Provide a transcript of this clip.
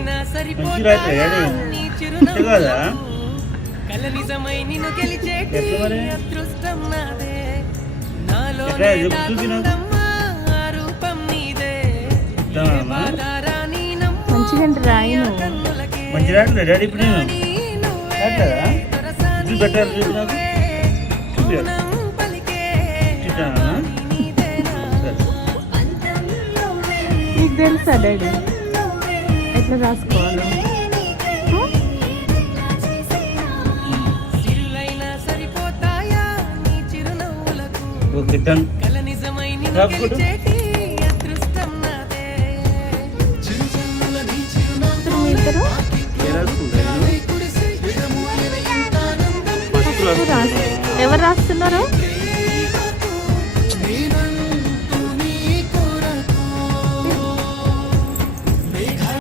మంచి రాత్రి కదా కల నిజమై నిన్ను గెలిచేటి అదృష్టం నాదే నాలోనే దాగుందమ్మా రూపం నీదే బాధారాని నమ్ము మంచిగా రాయను మంచి రాట్లే డాడీ ఇప్పుడు నేను రాట్లేదా ఇది బెటర్ చూడు నాకు నీకు తెలుసా డాడీ ఎట్లా రాసుకోవాలి ఓకే డన్ ఎవరు రాస్తున్నారు?